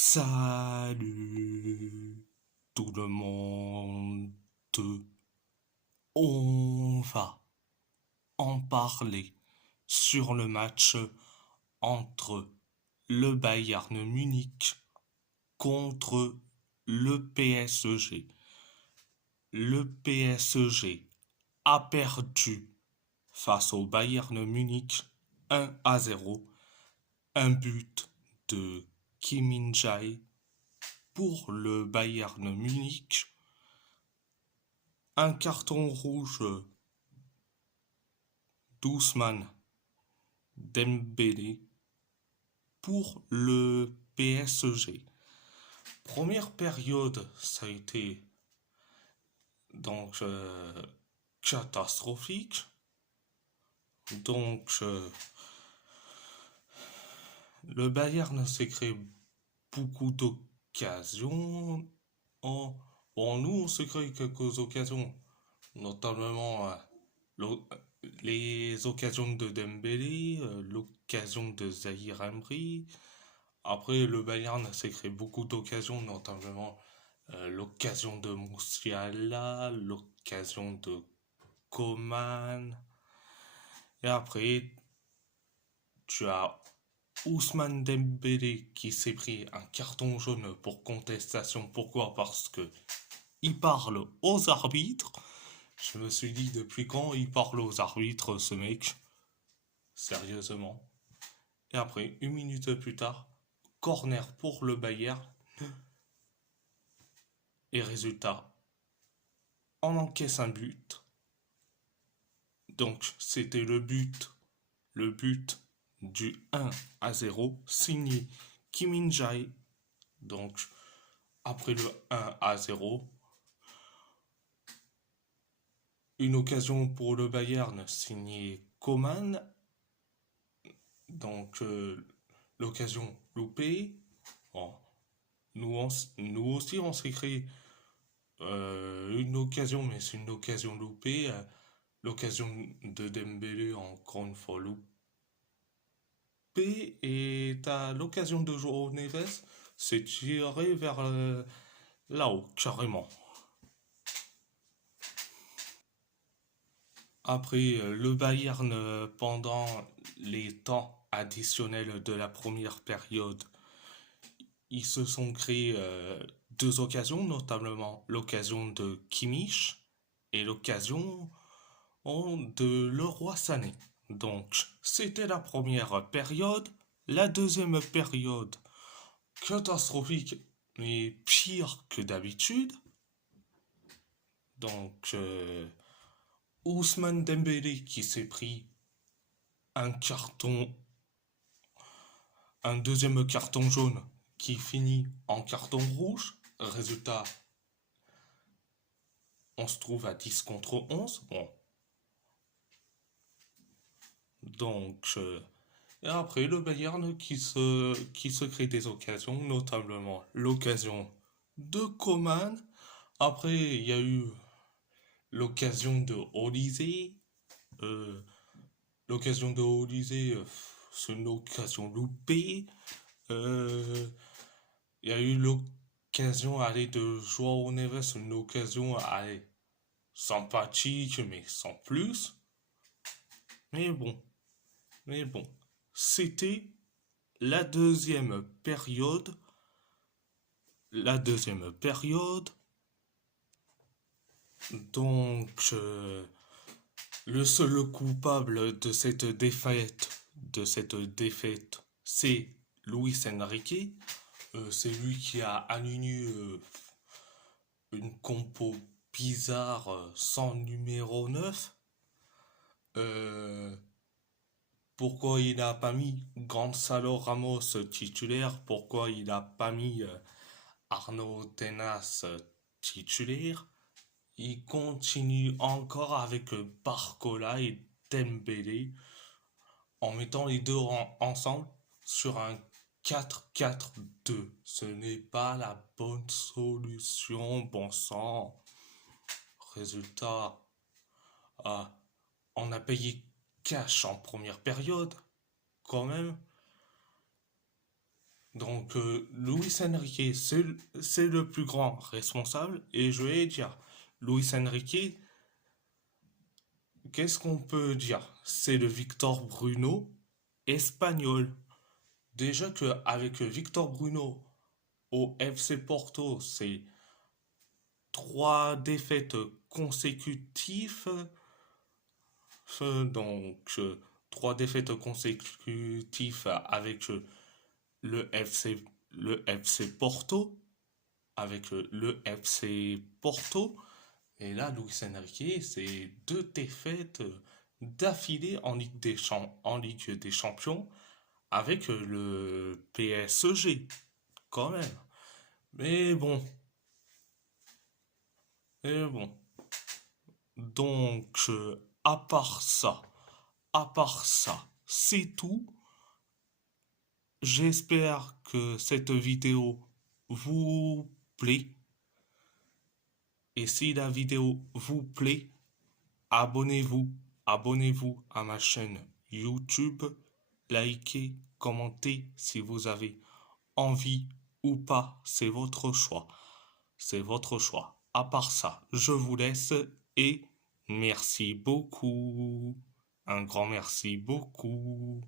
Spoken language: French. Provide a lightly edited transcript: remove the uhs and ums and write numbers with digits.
Salut tout le monde. On va en parler sur le match entre le Bayern Munich contre le PSG. Le PSG a perdu face au Bayern Munich 1-0. Un but de Kim Min-jae pour le Bayern Munich. Un carton rouge d'Ousmane Dembélé pour le PSG. Première période, ça a été donc catastrophique. Donc le Bayern s'est créé beaucoup d'occasions. Bon, nous, on s'est créé quelques occasions, notamment les occasions de Dembélé, l'occasion de Zahir Emery. Après, le Bayern s'est créé beaucoup d'occasions, notamment l'occasion de Musiala, l'occasion de Coman. Et après, tu as Ousmane Dembélé qui s'est pris un carton jaune pour contestation. Pourquoi? Parce que il parle aux arbitres. Je me suis dit, depuis quand il parle aux arbitres, ce mec? Sérieusement. Et après, une minute plus tard, corner pour le Bayern. Et résultat, on encaisse un but. Donc, c'était le but du 1-0 signé Kim Min-jae. Donc, après le 1-0, une occasion pour le Bayern signé Coman. Donc, l'occasion loupée. Bon, nous aussi, on s'est créé une occasion, mais c'est une occasion loupée. L'occasion de Dembélé, encore une fois loupée. Et t'as l'occasion de Joao Neves, c'est tiré vers là-haut, carrément. Après, le Bayern, pendant les temps additionnels de la première période, ils se sont créés deux occasions, notamment l'occasion de Kimmich et l'occasion de Leroy Sané. Donc, c'était la première période. La deuxième période, catastrophique, mais pire que d'habitude. Donc, Ousmane Dembélé qui s'est pris un carton, un deuxième carton jaune qui finit en carton rouge. Résultat, on se trouve à 10 contre 11. Bon. Donc, et après, le Bayern qui se crée des occasions, notamment l'occasion de Coman. Après, il y a eu l'occasion de Olysée. Euh, l'occasion de Olysée, c'est une occasion loupée. Euh, Il y a eu l'occasion de Joao Neves, une occasion sympathique, mais sans plus. Mais bon, mais bon, c'était la deuxième période. La deuxième période. Donc, le seul coupable de cette défaite, c'est Luis Enrique. C'est lui qui a aligné une compo bizarre sans numéro 9. Euh, Pourquoi il n'a pas mis Gonzalo Ramos titulaire? Pourquoi il n'a pas mis Arnaud Tenas titulaire? Il continue encore avec Barcola et Dembélé en mettant les deux ensemble sur un 4-4-2. Ce n'est pas la bonne solution, bon sang. Résultat, ah, on a payé cash en première période, quand même. Donc, Luis Enrique, c'est le plus grand responsable. Et je vais dire, Luis Enrique, qu'est-ce qu'on peut dire? C'est le Victor Bruno espagnol. Déjà qu'avec Victor Bruno au FC Porto, c'est trois défaites consécutives. Donc, trois défaites consécutives avec le FC Porto. Avec le FC Porto. Et là, Luis Enrique, c'est deux défaites d'affilée en Ligue des Champions avec le PSG, quand même. Mais bon, mais bon. Donc, à part ça, c'est tout. J'espère que cette vidéo vous plaît. Et si la vidéo vous plaît, abonnez-vous. Abonnez-vous à ma chaîne YouTube. Likez, commentez si vous avez envie ou pas. C'est votre choix. C'est votre choix. À part ça, je vous laisse et merci beaucoup. Un grand merci beaucoup.